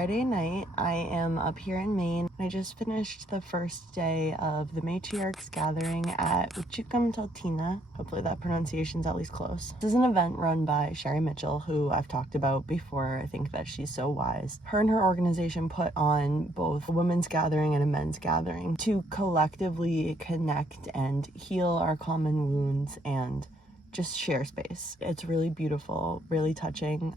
Friday night. I am up here in Maine. I just finished the first day of the Matriarch's gathering at Wicuhkemtultine. Hopefully that pronunciation's at least close. This is an event run by Sherri Mitchell, who I've talked about before. I think that she's so wise. Her and her organization put on both a women's gathering and a men's gathering to collectively connect and heal our common wounds and just share space. It's really beautiful, really touching.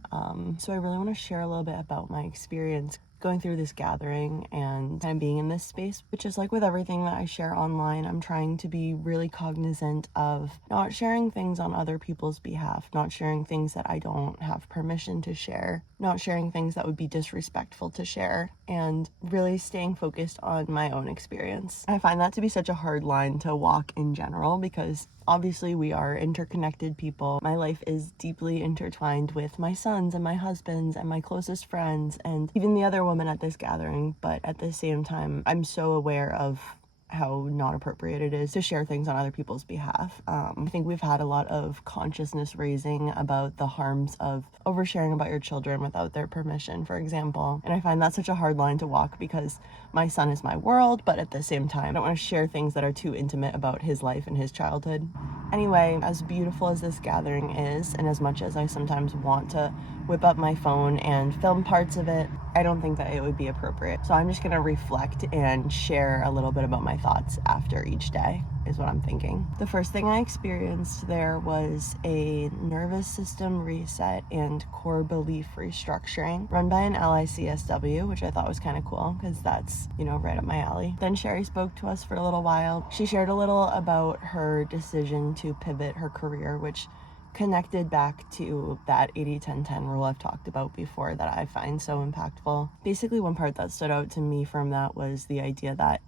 So I really want to share a little bit about my experience going through this gathering and kind of being in this space. But just like with everything that I share online, I'm trying to be really cognizant of not sharing things on other people's behalf, not sharing things that I don't have permission to share, not sharing things that would be disrespectful to share, and really staying focused on my own experience. I find that to be such a hard line to walk in general because obviously we are interconnected people. My life is deeply intertwined with my sons and my husbands and my closest friends and even the other women at this gathering, but at the same time, I'm so aware of how not appropriate it is to share things on other people's behalf. I think we've had a lot of consciousness raising about the harms of oversharing about your children without their permission, for example. And I find that such a hard line to walk because my son is my world, but at the same time, I don't want to share things that are too intimate about his life and his childhood. Anyway, as beautiful as this gathering is, and as much as I sometimes want to whip up my phone and film parts of it, I don't think that it would be appropriate. So I'm just gonna reflect and share a little bit about my thoughts after each day, is what I'm thinking. The first thing I experienced there was a nervous system reset and core belief restructuring run by an LICSW, which I thought was kind of cool because that's, right up my alley. Then Sherri spoke to us for a little while. She shared a little about her decision to pivot her career, which connected back to that 80-10-10 rule I've talked about before that I find so impactful. Basically, one part that stood out to me from that was the idea that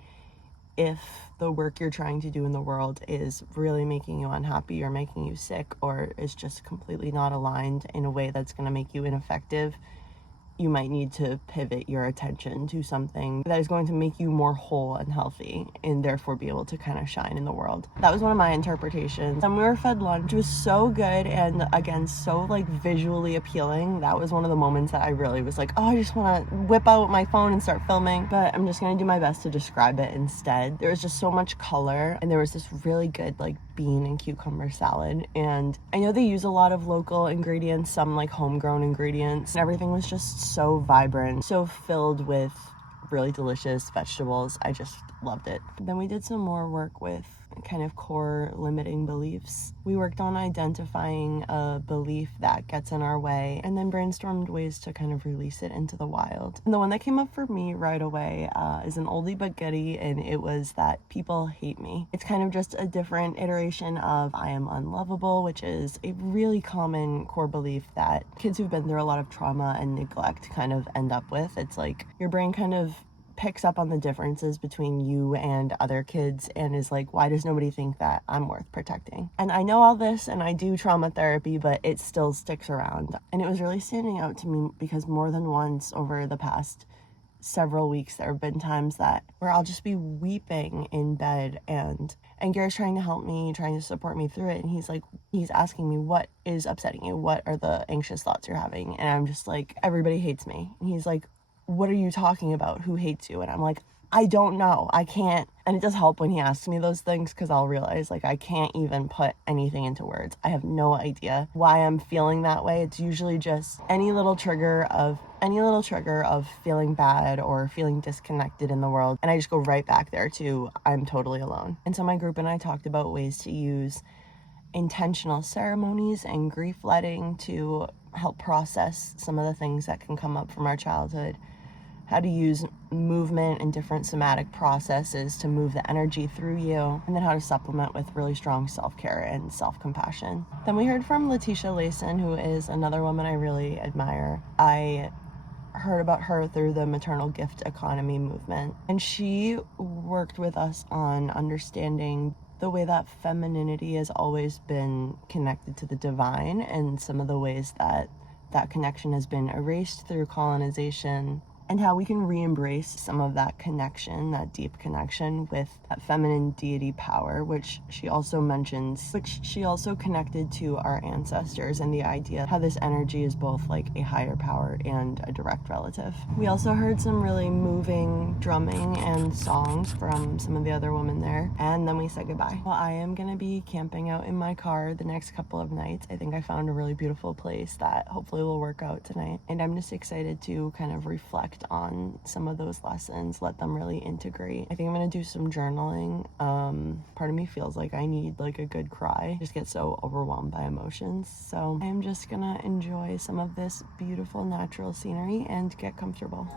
if the work you're trying to do in the world is really making you unhappy or making you sick or is just completely not aligned in a way that's going to make you ineffective, you might need to pivot your attention to something that is going to make you more whole and healthy and therefore be able to kind of shine in the world. That was one of my interpretations. And we were fed lunch. It was so good and again, so visually appealing. That was one of the moments that I really was like, oh, I just want to whip out my phone and start filming. But I'm just going to do my best to describe it instead. There was just so much color and there was this really good bean and cucumber salad. And I know they use a lot of local ingredients, some homegrown ingredients, and everything was just so vibrant, so filled with really delicious vegetables. I just loved it. Then we did some more work with kind of core limiting beliefs. We worked on identifying a belief that gets in our way and then brainstormed ways to kind of release it into the wild. And the one that came up for me right away is an oldie but goodie, and it was that people hate me. It's kind of just a different iteration of I am unlovable, which is a really common core belief that kids who've been through a lot of trauma and neglect kind of end up with. It's your brain kind of picks up on the differences between you and other kids and is why does nobody think that I'm worth protecting? And I know all this and I do trauma therapy, but it still sticks around. And it was really standing out to me because more than once over the past several weeks, there have been times where I'll just be weeping in bed and Garrett's trying to help me, trying to support me through it. And he's asking me, what is upsetting you? What are the anxious thoughts you're having? And I'm just everybody hates me. And he's what are you talking about? Who hates you? And I'm I don't know. I can't. And it does help when he asks me those things because I'll realize I can't even put anything into words. I have no idea why I'm feeling that way. It's usually just any little trigger of feeling bad or feeling disconnected in the world. And I just go right back there to I'm totally alone. And so my group and I talked about ways to use intentional ceremonies and grief letting to help process some of the things that can come up from our childhood, how to use movement and different somatic processes to move the energy through you, and then how to supplement with really strong self-care and self-compassion. Then we heard from Letitia Layson, who is another woman I really admire. I heard about her through the maternal gift economy movement, and she worked with us on understanding the way that femininity has always been connected to the divine and some of the ways that connection has been erased through colonization and how we can re-embrace some of that connection, that deep connection with that feminine deity power, which she also mentions, which she also connected to our ancestors and the idea how this energy is both like a higher power and a direct relative. We also heard some really moving drumming and songs from some of the other women there, and then we said goodbye. Well, I am gonna be camping out in my car the next couple of nights. I think I found a really beautiful place that hopefully will work out tonight, and I'm just excited to kind of reflect on some of those lessons, let them really integrate. I think I'm gonna do some journaling. Part of me feels like I need like a good cry, just get so overwhelmed by emotions. So I'm just gonna enjoy some of this beautiful natural scenery and get comfortable.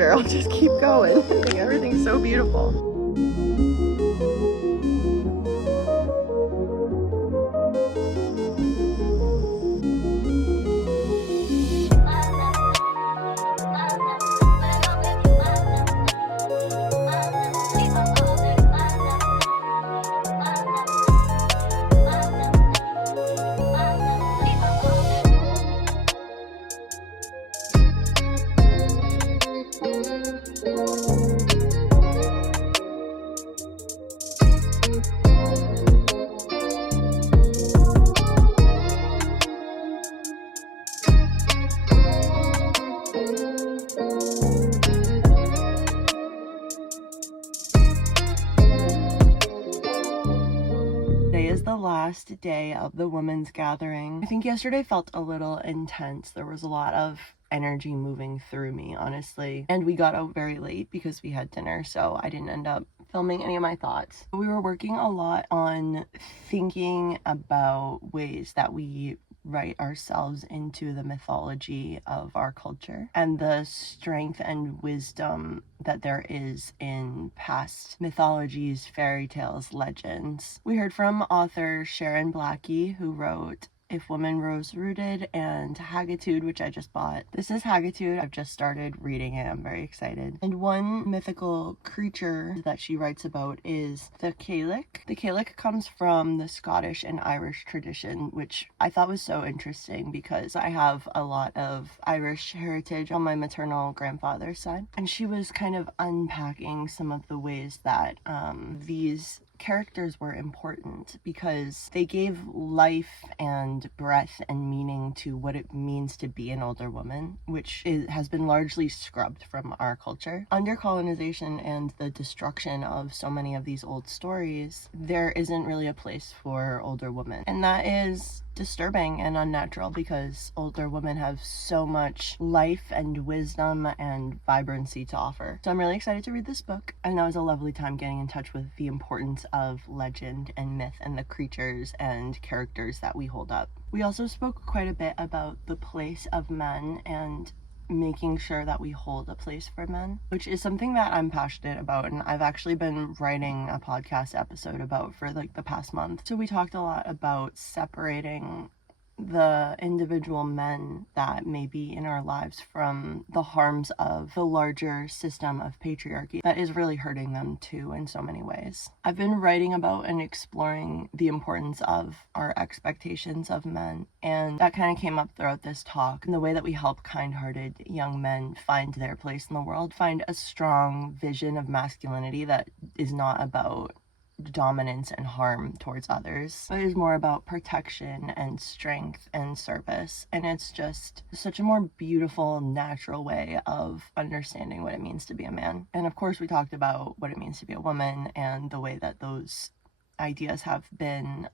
I'll just keep going. Everything's so beautiful. Last day of the women's gathering. I think yesterday felt a little intense. There was a lot of energy moving through me, honestly, and we got out very late because we had dinner, so I didn't end up filming any of my thoughts. We were working a lot on thinking about ways that we write ourselves into the mythology of our culture and the strength and wisdom that there is in past mythologies, fairy tales, legends. We heard from author Sharon Blackie, who wrote If Woman Rose Rooted and Hagitude, which I just bought. This is Hagitude. I've just started reading it. I'm very excited. And one mythical creature that she writes about is the Cailleach. The Cailleach comes from the Scottish and Irish tradition, which I thought was so interesting because I have a lot of Irish heritage on my maternal grandfather's side. And she was kind of unpacking some of the ways that these characters were important because they gave life and breath and meaning to what it means to be an older woman, which has been largely scrubbed from our culture. Under colonization and the destruction of so many of these old stories, there isn't really a place for older women. And that is disturbing and unnatural because older women have so much life and wisdom and vibrancy to offer. So I'm really excited to read this book, and that was a lovely time getting in touch with the importance of legend and myth and the creatures and characters that we hold up. We also spoke quite a bit about the place of men and making sure that we hold a place for men, which is something that I'm passionate about, and I've actually been writing a podcast episode about for like the past month. So we talked a lot about separating the individual men that may be in our lives from the harms of the larger system of patriarchy that is really hurting them too in so many ways. I've been writing about and exploring the importance of our expectations of men, and that kind of came up throughout this talk, and the way that we help kind-hearted young men find their place in the world, find a strong vision of masculinity that is not about dominance and harm towards others, but is more about protection and strength and service. And it's just such a more beautiful, natural way of understanding what it means to be a man. And of course, we talked about what it means to be a woman and the way that those ideas have been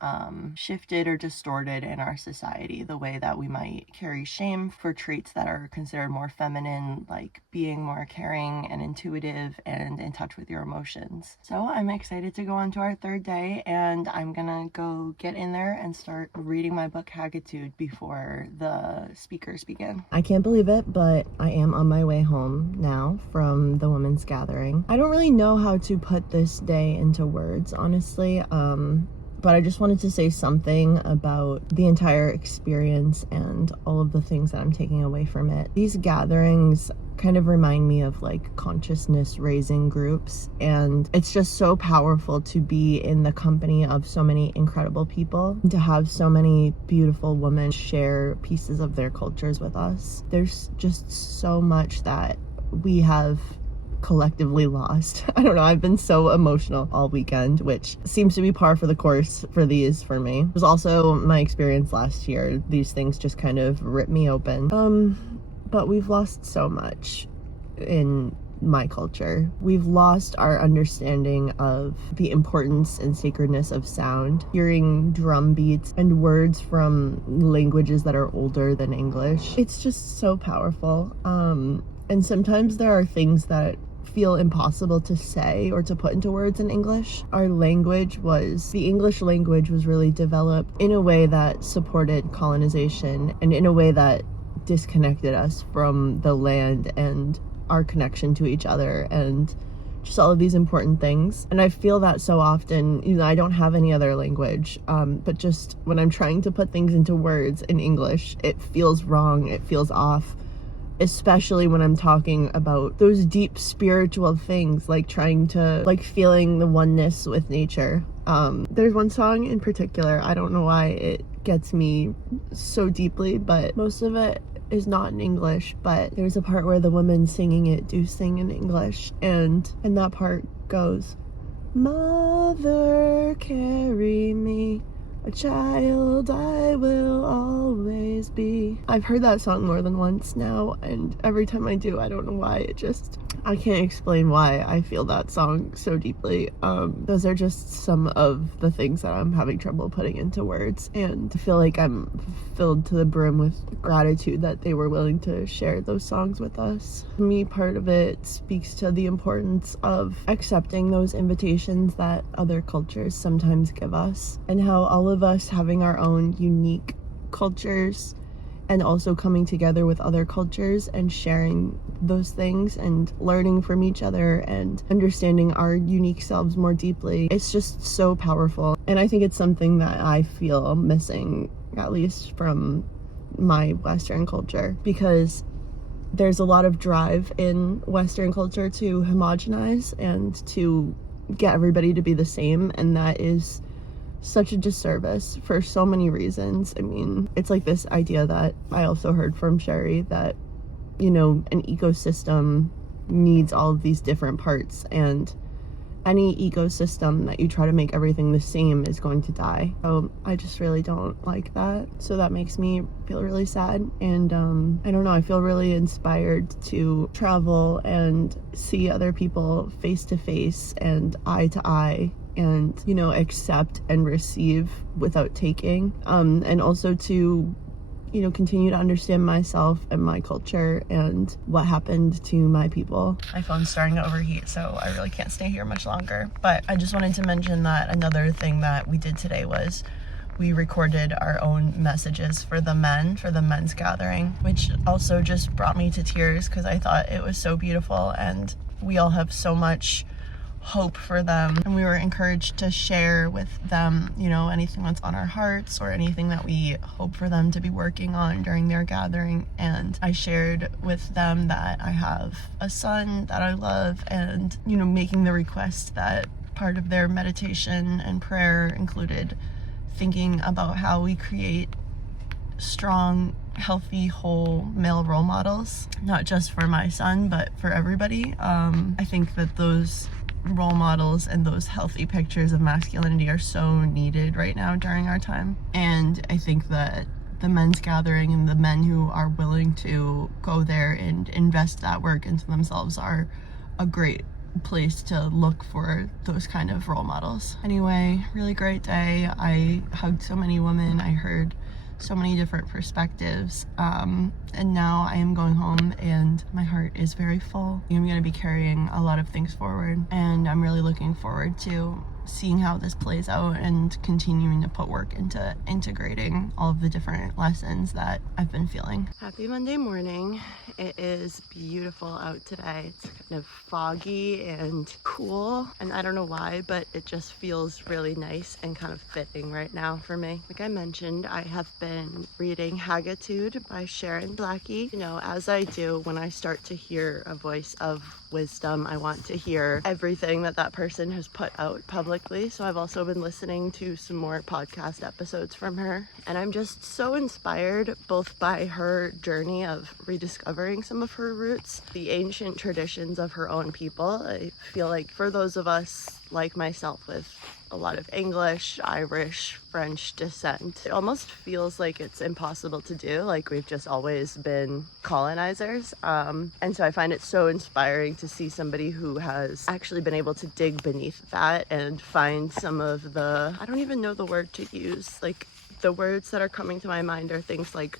shifted or distorted in our society, the way that we might carry shame for traits that are considered more feminine, like being more caring and intuitive and in touch with your emotions. So I'm excited to go on to our third day, and I'm gonna go get in there and start reading my book Hagitude before the speakers begin. I can't believe it, but I am on my way home now from the women's gathering. I don't really know how to put this day into words, honestly. But I just wanted to say something about the entire experience and all of the things that I'm taking away from it. These gatherings kind of remind me of like consciousness raising groups, and it's just so powerful to be in the company of so many incredible people, to have so many beautiful women share pieces of their cultures with us. There's just so much that we have collectively lost. I don't know, I've been so emotional all weekend, which seems to be par for the course for these for me. It was also my experience last year. These things just kind of ripped me open. But we've lost so much in my culture. We've lost our understanding of the importance and sacredness of sound, hearing drum beats and words from languages that are older than English. It's just so powerful. And sometimes there are things that feel impossible to say or to put into words in English. The English language was really developed in a way that supported colonization and in a way that disconnected us from the land and our connection to each other and just all of these important things. And I feel that so often. I don't have any other language, but just when I'm trying to put things into words in English, it feels wrong, it feels off. Especially when I'm talking about those deep spiritual things, like feeling the oneness with nature. There's one song in particular, I don't know why it gets me so deeply, but most of it is not in English, but there's a part where the women singing it do sing in English, and that part goes, "Mother, carry me, a child I will always be." I've heard that song more than once now, and every time I do, I don't know why, I can't explain why I feel that song so deeply. Those are just some of the things that I'm having trouble putting into words, and I feel like I'm filled to the brim with gratitude that they were willing to share those songs with us. To me, part of it speaks to the importance of accepting those invitations that other cultures sometimes give us, and how all of us having our own unique cultures and also coming together with other cultures and sharing those things and learning from each other and understanding our unique selves more deeply. It's just so powerful. And I think it's something that I feel missing, at least from my Western culture, because there's a lot of drive in Western culture to homogenize and to get everybody to be the same, and that is such a disservice for so many reasons. I mean, it's like this idea that I also heard from Sherri that, an ecosystem needs all of these different parts, and any ecosystem that you try to make everything the same is going to die. So I just really don't like that. So that makes me feel really sad. And I don't know, I feel really inspired to travel and see other people face to face and eye to eye, and accept and receive without taking, and also to continue to understand myself and my culture and what happened to my people. My phone's starting to overheat, so I really can't stay here much longer, but I just wanted to mention that another thing that we did today was we recorded our own messages for the men's gathering, which also just brought me to tears because I thought it was so beautiful, and we all have so much hope for them, and we were encouraged to share with them anything that's on our hearts or anything that we hope for them to be working on during their gathering. And I shared with them that I have a son that I love, and making the request that part of their meditation and prayer included thinking about how we create strong, healthy, whole male role models, not just for my son but for everybody. I think that those role models and those healthy pictures of masculinity are so needed right now during our time. And I think that the men's gathering and the men who are willing to go there and invest that work into themselves are a great place to look for those kind of role models. Anyway, really great day. I hugged so many women. I heard so many different perspectives, and now I am going home and my heart is very full. I'm going to be carrying a lot of things forward, and I'm really looking forward to seeing how this plays out and continuing to put work into integrating all of the different lessons that I've been feeling. Happy Monday morning. It is beautiful out today. It's kind of foggy and cool, and I don't know why, but it just feels really nice and kind of fitting right now for me. Like I mentioned, I have been reading Haggitude by Sherri Mitchell. You know, as I do when I start to hear a voice of wisdom, I want to hear everything that that person has put out publicly. So I've also been listening to some more podcast episodes from her, and I'm just so inspired both by her journey of rediscovering some of her roots, the ancient traditions of her own people. I feel like for those of us like myself with a lot of English, Irish, French descent, it almost feels like it's impossible to do. Like we've just always been colonizers. And so I find it so inspiring to see somebody who has actually been able to dig beneath that and find some of the, I don't even know the word to use, like the words that are coming to my mind are things like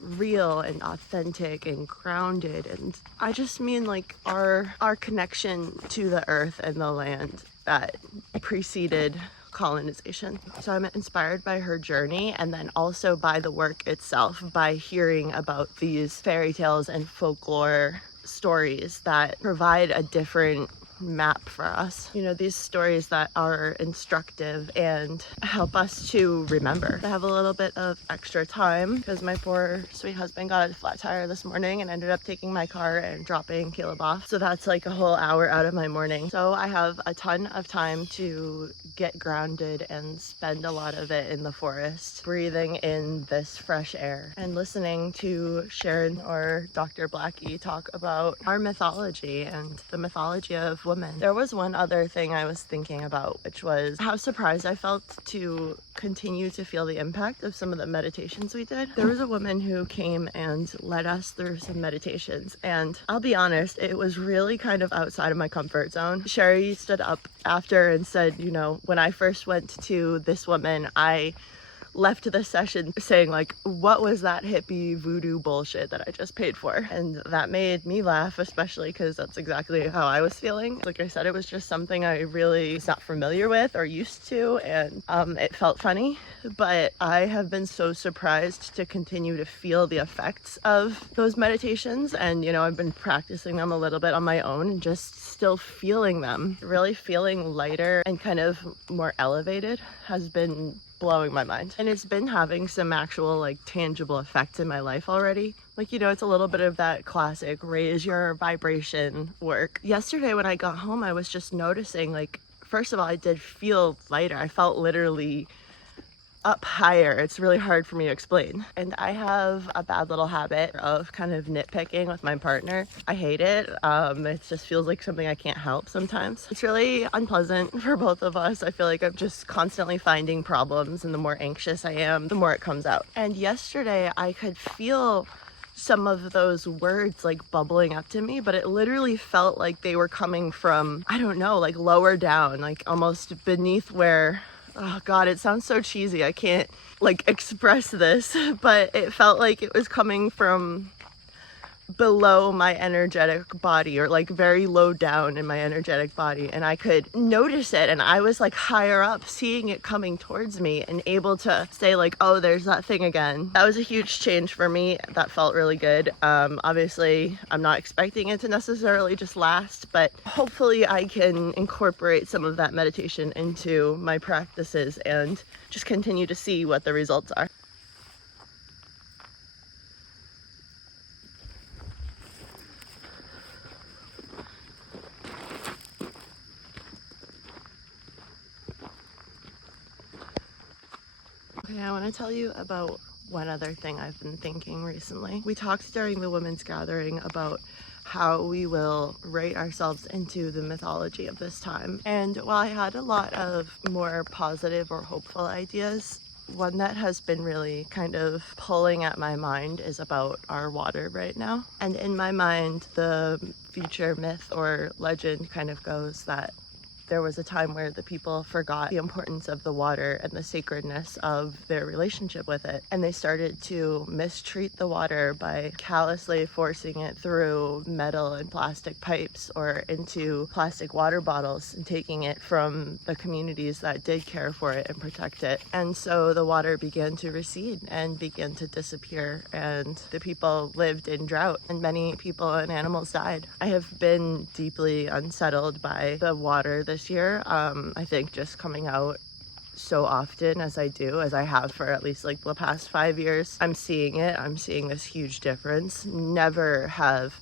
real and authentic and grounded, and I just mean like our connection to the earth and the land that preceded colonization. So I'm inspired by her journey, and then also by the work itself, by hearing about these fairy tales and folklore stories that provide a different map for us. You know, these stories that are instructive and help us to remember. I have a little bit of extra time because my poor sweet husband got a flat tire this morning and ended up taking my car and dropping Caleb off. So that's like a whole hour out of my morning. So I have a ton of time to get grounded and spend a lot of it in the forest, breathing in this fresh air and listening to Sharon or Dr. Blackie talk about our mythology and the mythology of women. There was one other thing I was thinking about, which was how surprised I felt to continue to feel the impact of some of the meditations we did. There was a woman who came and led us through some meditations, and I'll be honest, it was really kind of outside of my comfort zone. Sherri stood up after and said, you know, when I first went to this woman, I left the session saying like, what was that hippie voodoo bullshit that I just paid for? And that made me laugh, especially because that's exactly how I was feeling. Like I said, it was just something I really was not familiar with or used to, and it felt funny, but I have been so surprised to continue to feel the effects of those meditations. And you know, I've been practicing them a little bit on my own and just still feeling them. Really feeling lighter and kind of more elevated has been blowing my mind, and it's been having some actual like tangible effects in my life already. Like, you know, it's a little bit of that classic raise your vibration work. Yesterday when I got home, I was just noticing, like, first of all, I did feel lighter. I felt literally up higher. It's really hard for me to explain. And I have a bad little habit of kind of nitpicking with my partner. I hate it. It just feels like something I can't help sometimes. It's really unpleasant for both of us. I feel like I'm just constantly finding problems, and the more anxious I am, the more it comes out. And yesterday I could feel some of those words like bubbling up to me, but it literally felt like they were coming from, I don't know, like lower down, like almost beneath where, oh God, it sounds so cheesy. I can't like express this, but it felt like it was coming from below my energetic body, or like very low down in my energetic body, and I could notice it, and I was like higher up seeing it coming towards me and able to say like, oh, there's that thing again. That was a huge change for me. That felt really good. Obviously I'm not expecting it to necessarily just last, but hopefully I can incorporate some of that meditation into my practices and just continue to see what the results are. Okay, I want to tell you about one other thing I've been thinking recently. We talked during the women's gathering about how we will write ourselves into the mythology of this time. And while I had a lot of more positive or hopeful ideas, one that has been really kind of pulling at my mind is about our water right now. And in my mind, the future myth or legend kind of goes that there was a time where the people forgot the importance of the water and the sacredness of their relationship with it. And they started to mistreat the water by callously forcing it through metal and plastic pipes or into plastic water bottles and taking it from the communities that did care for it and protect it. And so the water began to recede and began to disappear, and the people lived in drought, and many people and animals died. I have been deeply unsettled by the water this year. I think just coming out so often as I do, as I have for at least like the past 5 years, I'm seeing it. I'm seeing this huge difference. Never have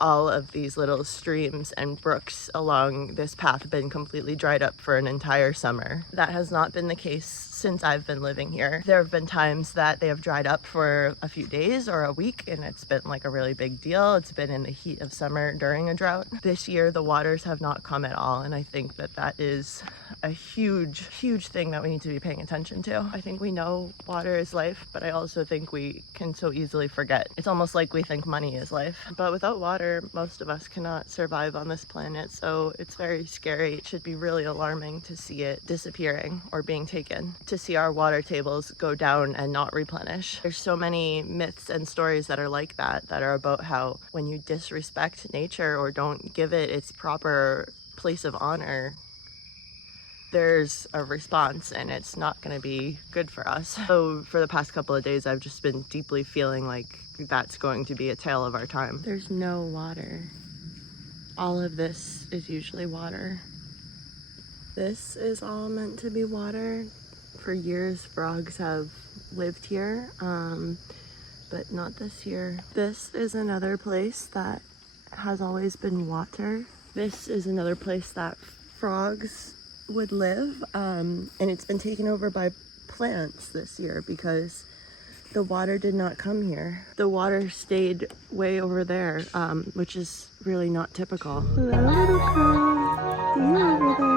all of these little streams and brooks along this path been completely dried up for an entire summer. That has not been the case since I've been living here. There have been times that they have dried up for a few days or a week, and it's been like a really big deal. It's been in the heat of summer during a drought. This year, the waters have not come at all, and I think that that is a huge thing that we need to be paying attention to. I think we know water is life, but I also think we can so easily forget. It's almost like we think money is life, but without water, most of us cannot survive on this planet, so it's very scary. It should be really alarming to see it disappearing or being taken, to see our water tables go down and not replenish. There's so many myths and stories that are like that are about how when you disrespect nature or don't give it its proper place of honor, there's a response, and it's not going to be good for us. So for the past couple of days, I've just been deeply feeling like that's going to be a tale of our time. There's no water. All of this is usually water. This is all meant to be water. For years, frogs have lived here, but not this year. This is another place that has always been water. This is another place that frogs would live, and it's been taken over by plants this year because the water did not come here. The water stayed way over there, which is really not typical. Hello, little girl. Are you over there?